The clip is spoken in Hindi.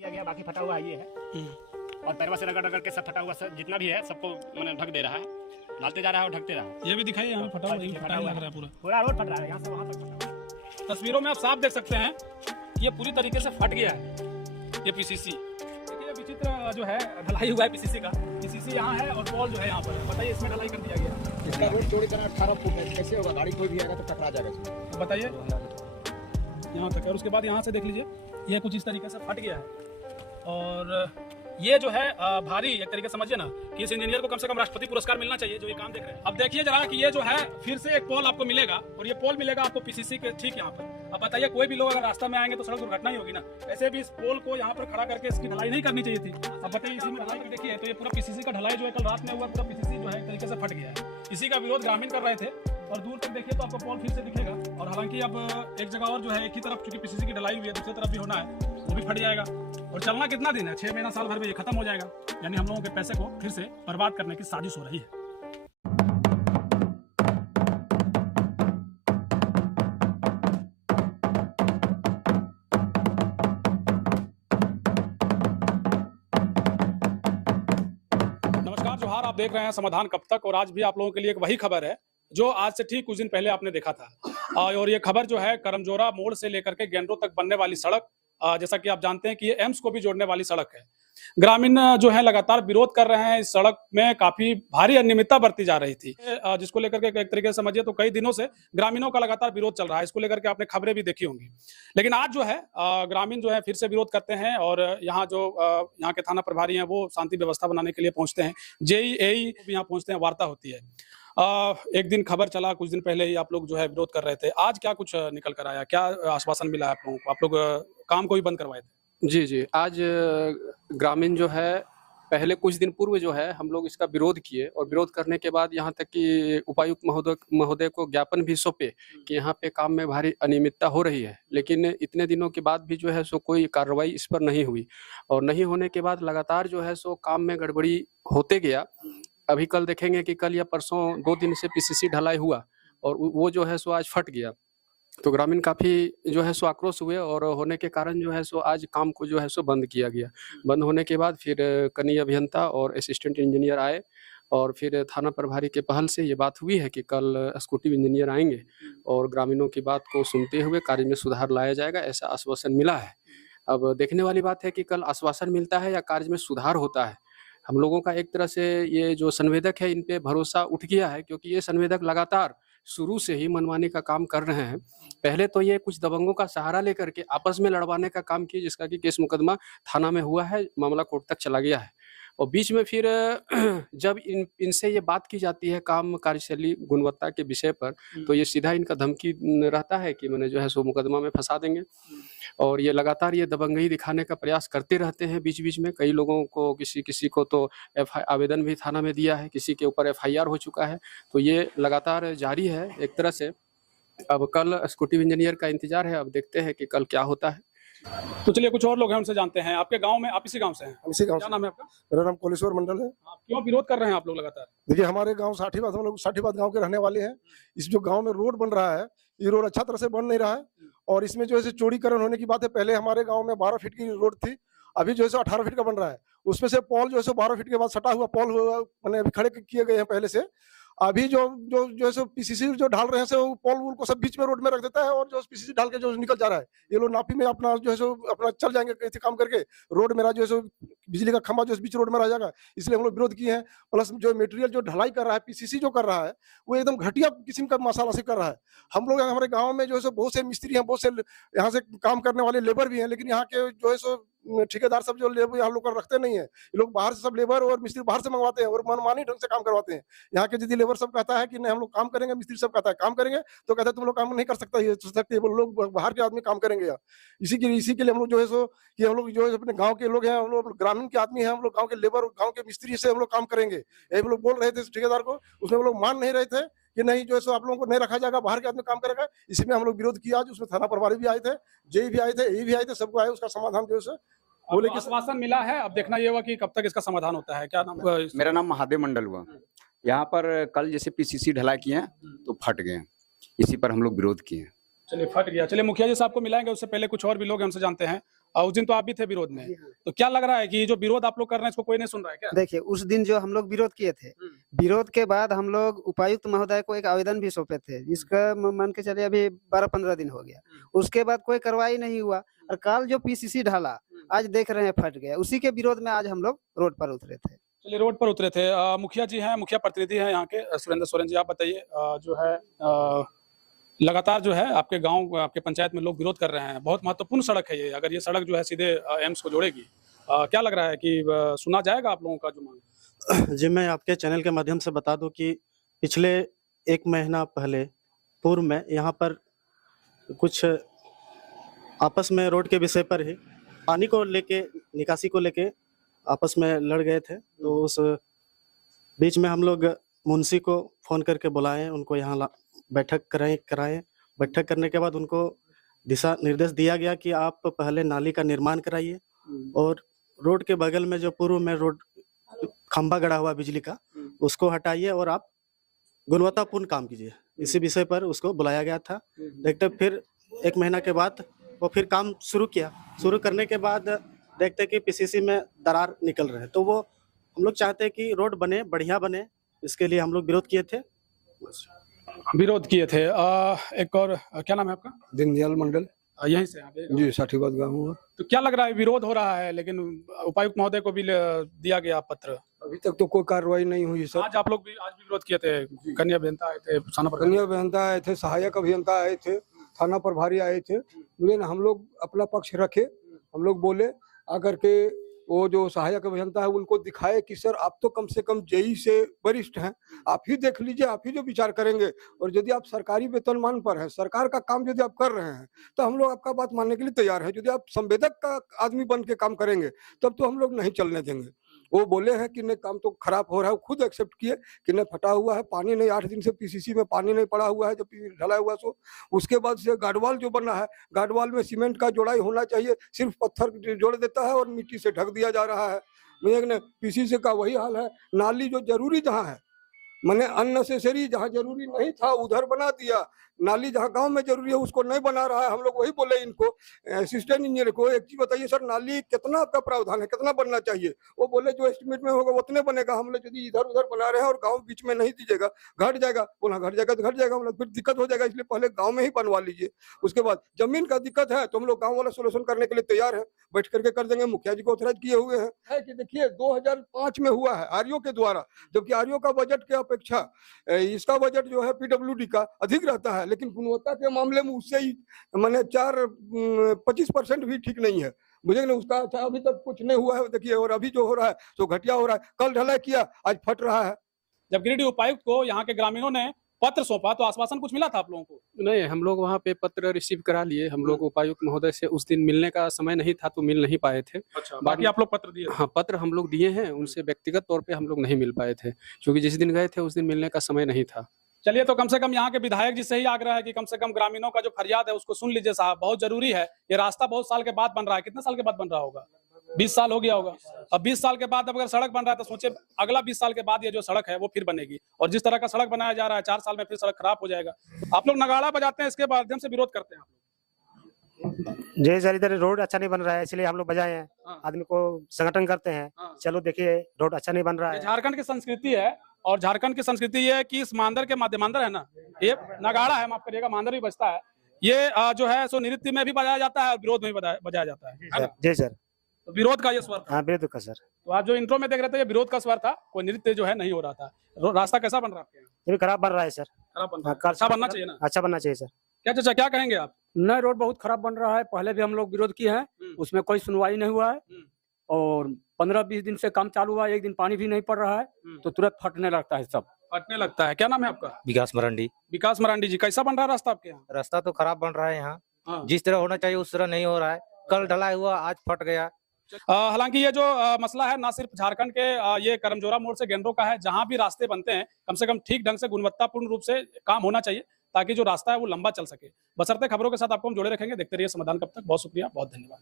किया गया, बाकी फटा हुआ ये है और पैरवा से रगड़ रगड़ के सब फटा हुआ सब जितना भी है सबको मैंने ढक दे रहा है, डालते जा रहा है और ढकते रहा है। ये भी दिखाइए, यहाँ पे फटा हुआ, फटा हुआ लग रहा है पूरा, पूरा रोड फट रहा है, यहाँ से वहाँ तक फटा हुआ है। तस्वीरों में आप साफ देख सकते हैं ये पूरी तरीके से फट गया है ये पीसीसी। देखिए विचित्र जो है ढलाई हुआ है पीसीसी का, पीसीसी यहाँ है और पोल जो है यहाँ पर है। बताइए इसमें ढलाई कर दिया गया, इसका रोड चौड़ी तरह 18 फुट है, कैसे होगा? गाड़ी कोई भी आएगा तो टकरा जाएगा इसमें। बताइए यहाँ तक। और उसके बाद यहाँ से देख लीजिए ये कुछ इस तरीके से फट गया है। और ये जो है भारी एक तरीके से समझिए ना कि इस इंजीनियर को कम से कम राष्ट्रपति पुरस्कार मिलना चाहिए जो ये काम देख रहे हैं। अब देखिए जरा कि ये जो है फिर से एक पोल आपको मिलेगा और ये पोल मिलेगा आपको पीसीसी के ठीक यहाँ पर। अब बताइए कोई भी लोग अगर रास्ता में आएंगे तो सड़क दुर्घटना ही होगी ना। ऐसे भी इस पोल को यहाँ पर खड़ा करके इसकी ढलाई नहीं करनी चाहिए थी। अब बताइए इसी में ढलाई देखिए तो ये पूरा पीसीसी का ढलाई जो है कल रात में हुआ, पूरा पीसीसी जो है एक तरीके से फट गया है। इसी का विरोध ग्रामीण कर रहे थे और दूर तक देखिए तो आपको पोल फिर से दिखेगा। और हालांकि अब एक जगह और जो है एक ही तरफ चूंकि पीसीसी की ढलाई हुई है, दूसरी तरफ भी होना है, वो भी फट जाएगा। और चलना कितना दिन है? 6 महीना साल भर में ये खत्म हो जाएगा। यानी हम लोगों के पैसे को फिर से बर्बाद करने की साजिश हो रही है। नमस्कार, जोहार। आप देख रहे हैं समाधान कब तक और आज भी आप लोगों के लिए एक वही खबर है जो आज से ठीक कुछ दिन पहले आपने देखा था। और ये खबर जो है करमजोरा मोड़ से लेकर के गेंडो तक बनने वाली सड़क, जैसा कि आप जानते हैं कि ये एम्स को भी जोड़ने वाली सड़क है। ग्रामीण जो है लगातार विरोध कर रहे हैं। इस सड़क में काफी भारी अनियमितता बरती जा रही थी, जिसको लेकर के एक तरीके से समझिए तो कई दिनों से ग्रामीणों का लगातार विरोध चल रहा है। इसको लेकर के आपने खबरें भी देखी होंगी। लेकिन आज जो है ग्रामीण जो है फिर से विरोध करते हैं और यहाँ जो यहाँ के थाना प्रभारी हैं वो शांति व्यवस्था बनाने के लिए पहुंचते हैं। जेई एई भी यहाँ पहुंचते हैं, वार्ता होती है। एक दिन खबर चला, कुछ दिन पहले ही आप लोग जो है विरोध कर रहे थे। आज क्या कुछ निकल कर आया? क्या आश्वासन मिला आप लोगों को? आप लोग काम को भी बंद करवाए थे? जी, जी। आज ग्रामीण जो है पहले कुछ दिन पूर्व जो है हम लोग इसका विरोध किए और विरोध करने के बाद यहाँ तक कि उपायुक्त महोदय को ज्ञापन भी सौंपे कि यहाँ पे काम में भारी अनियमितता हो रही है। लेकिन इतने दिनों के बाद भी जो है सो कोई कार्रवाई इस पर नहीं हुई और नहीं होने के बाद लगातार जो है सो काम में गड़बड़ी होते गया। अभी कल देखेंगे कि कल या परसों 2 दिन से पीसीसी ढलाई हुआ और वो जो है सो आज फट गया। तो ग्रामीण काफ़ी जो है सो आक्रोश हुए और होने के कारण जो है सो आज काम को जो है सो बंद किया गया। बंद होने के बाद फिर कनीय अभियंता और असिस्टेंट इंजीनियर आए और फिर थाना प्रभारी के पहल से ये बात हुई है कि कल एक्जीक्यूटिव इंजीनियर आएंगे और ग्रामीणों की बात को सुनते हुए कार्य में सुधार लाया जाएगा, ऐसा आश्वासन मिला है। अब देखने वाली बात है कि कल आश्वासन मिलता है या कार्य में सुधार होता है। हम लोगों का एक तरह से ये जो संवेदक है इन पे भरोसा उठ गया है क्योंकि ये संवेदक लगातार शुरू से ही मनमानी का काम कर रहे हैं। पहले तो ये कुछ दबंगों का सहारा लेकर के आपस में लड़वाने का काम किए, जिसका कि केस मुकदमा थाना में हुआ है, मामला कोर्ट तक चला गया है। और बीच में फिर जब इनसे ये बात की जाती है काम कार्यशैली गुणवत्ता के विषय पर, तो ये सीधा इनका धमकी रहता है कि मैंने जो है सो मुकदमा में फंसा देंगे। और ये लगातार ये दबंगई दिखाने का प्रयास करते रहते हैं बीच-बीच में। कई लोगों को किसी को तो आवेदन भी थाना में दिया है, किसी के ऊपर एफआईआर हो चुका है। तो ये लगातार जारी है एक तरह से। अब कल एक्जीक्यूटिव इंजीनियर का इंतजार है, अब देखते हैं कि कल क्या होता है। तो चलिए कुछ और लोग हैं उनसे जानते हैं। आपके गांव में, आप इसी गांव से हैं? इसी गांव क्या से। नाम है आपका? मेरा नाम कोलेश्वर मंडल है। आप क्यों विरोध कर रहे हैं आप लोग लगातार? देखिए हमारे गांव साठीबाद, हम लोग साठीबाद गांव के रहने वाले हैं। इस जो गांव में रोड बन रहा है, ये रोड अच्छा तरह से बन नहीं रहा है और इसमें जो है चौड़ीकरण होने की बात है। पहले हमारे गाँव में 12 फीट की रोड थी, अभी जो है 18 फीट का बन रहा है। उसमें से पोल जो है 12 फीट के बाद सटा हुआ पोल मैंने अभी खड़े किए गए हैं पहले से। अभी जो है सो पीसीसी जो ढाल रहे हैं से वो पोल वूल को सब बीच में रोड में रख देता है और जो पीसीसी ढाल के जो निकल जा रहा है। ये लोग नापी में अपना जो है सो अपना चल जाएंगे कैसे काम करके। रोड मेरा जो है सो बिजली का खंभा जो बीच रोड में रह जाएगा, इसलिए हम लोग विरोध किए हैं। प्लस जो मटेरियल जो ढलाई कर रहा है, पीसीसी जो कर रहा है, वो एकदम घटिया किस्म का मसाला से कर रहा है। हम लोग हमारे गाँव में जो है सो बहुत से मिस्त्री हैं, बहुत से यहाँ से काम करने वाले लेबर भी हैं, लेकिन यहाँ के जो है सो ठेकेदार सब जो लेबर यहाँ लोग रखते नहीं है। ये लोग बाहर से सब लेबर और मिस्त्री बाहर से मंगवाते हैं और मनमानी ढंग से काम करवाते हैं। यहाँ के यदि लेबर सब कहता है कि नहीं हम लोग काम करेंगे, मिस्त्री सब कहता है काम करेंगे, तो कहते हैं तुम लोग काम नहीं कर सकते, वो लोग बाहर के आदमी काम करेंगे यहाँ। इसी के लिए हम लोग जो है सो कि हम लोग जो है अपने गाँव के लोग हैं, हम लोग ग्रामीण के आदमी हैं, हम लोग गाँव के लेबर, गाँव के मिस्त्री से हम लोग काम करेंगे। यही हम लोग बोल रहे थे ठेकेदार को, उसमें वो लोग मान नहीं रहे थे कि नहीं जो है सो आप लोगों को नहीं रखा जाएगा, बाहर के आदमी काम करेगा। इसी में हम लोग विरोध किया। आज उसमें थाना प्रभारी भी आए थे, जेई भी आए थे, एई भी आए थे, सबको आए, उसका समाधान जो है बोले कि आश्वासन मिला है, अब देखना ये होगा कि कब तक इसका समाधान होता है। क्या नाम है? मेरा नाम महादेव मंडल हुआ। यहाँ पर कल जैसे पीसीसी ढलाई किए हैं तो फट गए, इसी पर हम लोग विरोध किए। चलिए फट गया। चलिए मुखिया जी साहब को मिलाएंगे, उससे पहले कुछ और भी लोग हैं उनसे जानते हैं। उस दिन तो आप भी थे विरोध में, जी हाँ। तो क्या लग रहा है कि ये जो विरोध आप लोग कर रहे हैं इसको कोई नहीं सुन रहा है क्या? देखिए उस दिन जो हम लोग विरोध किए थे, विरोध के बाद हम लोग उपायुक्त महोदय को एक आवेदन भी सौंपे थे, जिसका मान के चलिए अभी 12-15 दिन हो गया। उसके बाद कोई कार्रवाई नहीं हुआ और कल जो पीसीसी ढाला, आज देख रहे हैं फट गया। उसी के विरोध में आज हम लोग रोड पर उतरे थे। चलिए रोड पर उतरे थे। मुखिया जी हैं, मुखिया प्रतिनिधि हैं यहाँ के, सुरेंद्र सोरेन जी, आप बताइए जो है लगातार जो है आपके गांव, आपके पंचायत में लोग विरोध कर रहे हैं। बहुत महत्वपूर्ण सड़क है ये, अगर ये सड़क जो है सीधे एम्स को जोड़ेगी, क्या लग रहा है कि सुना जाएगा आप लोगों का जो मांग? जी, मैं आपके चैनल के माध्यम से बता दूं कि पिछले 1 महीना पहले पूर्व में यहाँ पर कुछ आपस में रोड के विषय पर ही पानी को लेके, निकासी को लेके आपस में लड़ गए थे। तो उस बीच में हम लोग मुंशी को फ़ोन करके बुलाए, उनको यहाँ बैठक कराएं। बैठक करने के बाद उनको दिशा निर्देश दिया गया कि आप पहले नाली का निर्माण कराइए और रोड के बगल में जो पूर्व में रोड खंभा गड़ा हुआ बिजली का, उसको हटाइए और आप गुणवत्तापूर्ण काम कीजिए। इसी विषय पर उसको बुलाया गया था। देखते फिर 1 महीना के बाद वो फिर काम शुरू किया। शुरू करने के बाद देखते कि पीसीसी में दरार निकल रहे हैं, तो वो हम लोग चाहते हैं कि रोड बने, बढ़िया बने, इसके लिए हम लोग विरोध किए थे। विरोध किए थे। एक और क्या नाम है आपका? दीनदयाल मंडल। यहीं से यहाँ पे? जी, साठीबाद गाँव हुआ। तो क्या लग रहा है, विरोध हो रहा है लेकिन उपायुक्त महोदय को भी दिया गया पत्र? अभी तक तो कोई कार्रवाई नहीं हुई सर। आज आप लोग भी विरोध किए थे, कन्या अभियंता आए थे, थाना प्रभारी कन्या अभियंता आए थे, सहायक अभियंता आए थे, थाना प्रभारी आए थे। लेकिन हम लोग अपना पक्ष रखे, हम लोग बोले आकर के वो जो सहायक अभियंता है उनको दिखाए कि सर आप तो कम से कम जेई से वरिष्ठ हैं, आप ही देख लीजिए, आप ही जो विचार करेंगे। और यदि आप सरकारी वेतनमान पर हैं, सरकार का काम यदि आप कर रहे हैं, तो हम लोग आपका बात मानने के लिए तैयार हैं। यदि आप संवेदक का आदमी बन के काम करेंगे तब तो हम लोग नहीं चलने देंगे। वो बोले हैं कि नहीं काम तो खराब हो रहा है, खुद एक्सेप्ट किए कि नहीं फटा हुआ है, पानी नहीं, 8 दिन से पीसीसी में पानी नहीं पड़ा हुआ है जब ढला हुआ। सो उसके बाद से गार्डवाल जो बना है, गार्डवाल में सीमेंट का जोड़ाई होना चाहिए, सिर्फ पत्थर जोड़ देता है और मिट्टी से ढक दिया जा रहा है। पीसीसी का वही हाल है। नाली जो जरूरी जहाँ है, मैंने अननेसेसरी जहाँ जरूरी नहीं था उधर बना दिया। नाली जहाँ गांव में जरूरी है उसको नहीं बना रहा है। हम लोग वही बोले इनको, असिस्टेंट इंजीनियर को, एक चीज बताइए सर, नाली कितना आपका प्रावधान है, कितना बनना चाहिए? वो बोले जो एस्टिमेट में होगा उतने बनेगा। हम लोग यदि इधर उधर बना रहे हैं और गांव बीच में नहीं दीजिएगा, घट जाएगा, बोला घट जाएगा तो घट जाएगा, हम लोग फिर दिक्कत हो जाएगा, इसलिए पहले गाँव में ही बनवा लीजिए। उसके बाद जमीन का दिक्कत है तो हम लोग गाँव वाला सोल्यूशन करने के लिए तैयार है, बैठ करके कर देंगे। मुखिया जी को ऑथराइज किए हुए हैं कि देखिए 2005 में हुआ है आरओ के द्वारा, जबकि आरओ का बजट के अपेक्षा इसका बजट जो है पीडब्ल्यूडी का अधिक रहता है, लेकिन गुणवत्ता के मामले में उससे ही मैंने 25% भी ठीक नहीं है। मुझे ना उसका अच्छा अभी तक कुछ नहीं हुआ है। देखिए और अभी जो हो रहा है तो घटिया हो रहा है। कल ढलाई किया, आज फट रहा है। जब गिरिडीह उपायुक्त को यहाँ के ग्रामीणों ने पत्र सौंपा तो आश्वासन कुछ मिला था आप लोगों को? नहीं, हम लोग वहाँ पे पत्र रिसीव करा लिए। हम लोग उपायुक्त महोदय से उस दिन मिलने का समय नहीं था तो मिल नहीं पाए थे। अच्छा, बाकी आप लोग पत्र दिए? हाँ, पत्र हम लोग दिए हैं, उनसे व्यक्तिगत तौर पे हम लोग नहीं मिल पाए थे, क्योंकि जिस दिन गए थे उस दिन मिलने का समय नहीं था। चलिए, तो कम से कम यहाँ के विधायक जी से ही आग्रह है कि कम से कम ग्रामीणों का जो फरियाद है उसको सुन लीजिए साहब, बहुत जरूरी है। ये रास्ता बहुत साल के बाद बन रहा है। कितने साल के बाद बन रहा होगा? 20 साल हो गया होगा। अब 20 साल के बाद अगर सड़क बन रहा है तो सोचिए अगला 20 साल के बाद ये जो सड़क है वो फिर बनेगी। और जिस तरह का सड़क बनाया जा रहा है 4 साल में फिर सड़क खराब हो जाएगा। आप लोग नगाड़ा बजाते हैं, इसके माध्यम से विरोध करते हैं आप लोग? जय सर, इधर रोड अच्छा नहीं बन रहा है इसलिए हम लोग बजाए हैं। हाँ। आदमी को संगठन करते हैं, चलो देखिए रोड अच्छा नहीं बन रहा ये है। झारखंड की संस्कृति है और झारखंड की संस्कृति ये है कि इस मांदर के माध्यमांदर है ना, ये नगाड़ा है, माफ करिएगा, मांदर भी बजता है। ये जो है सो नृत्य में भी बजाया जाता है और विरोध में भी बजाया जाता है। जय सर। तो विरोध का ये स्वर था। हाँ, विरोध का सर। तो आप जो इंट्रो में देख रहे थे ये विरोध का स्वर था, कोई नृत्य जो है नहीं हो रहा था। रास्ता कैसा बन रहा है आपके यहाँ? ये भी खराब बन रहा है सर। खराब बन रहा हाँ, है, अच्छा बनना चाहिए ना? अच्छा बनना चाहिए सर। क्या चाचा, क्या कहेंगे आप? नए रोड बहुत खराब बन रहा है। पहले भी हम लोग विरोध किए हैं, उसमें कोई सुनवाई नहीं हुआ है। और 15-20 दिन से काम चालू हुआ है, एक दिन पानी भी नहीं पड़ रहा है तो तुरंत फटने लगता है, सब फटने लगता है। क्या नाम है आपका? विकास मरांडी। विकास मरांडी जी, कैसा बन रहा है रास्ता आपके यहाँ? रास्ता तो खराब बन रहा है यहाँ। हाँ। जिस तरह होना चाहिए उस तरह नहीं हो रहा है। कल ढलाई हुआ, आज फट गया। हालांकि ये जो मसला है ना सिर्फ झारखंड के ये करमजोरा मोड़ से गेंडों का है, जहां भी रास्ते बनते हैं कम से कम ठीक ढंग से गुणवत्तापूर्ण रूप से काम होना चाहिए ताकि जो रास्ता है वो लंबा चल सके। बशर्ते खबरों के साथ आपको हम जोड़े रखेंगे। देखते रहिए समाधान कब तक। बहुत शुक्रिया, बहुत धन्यवाद।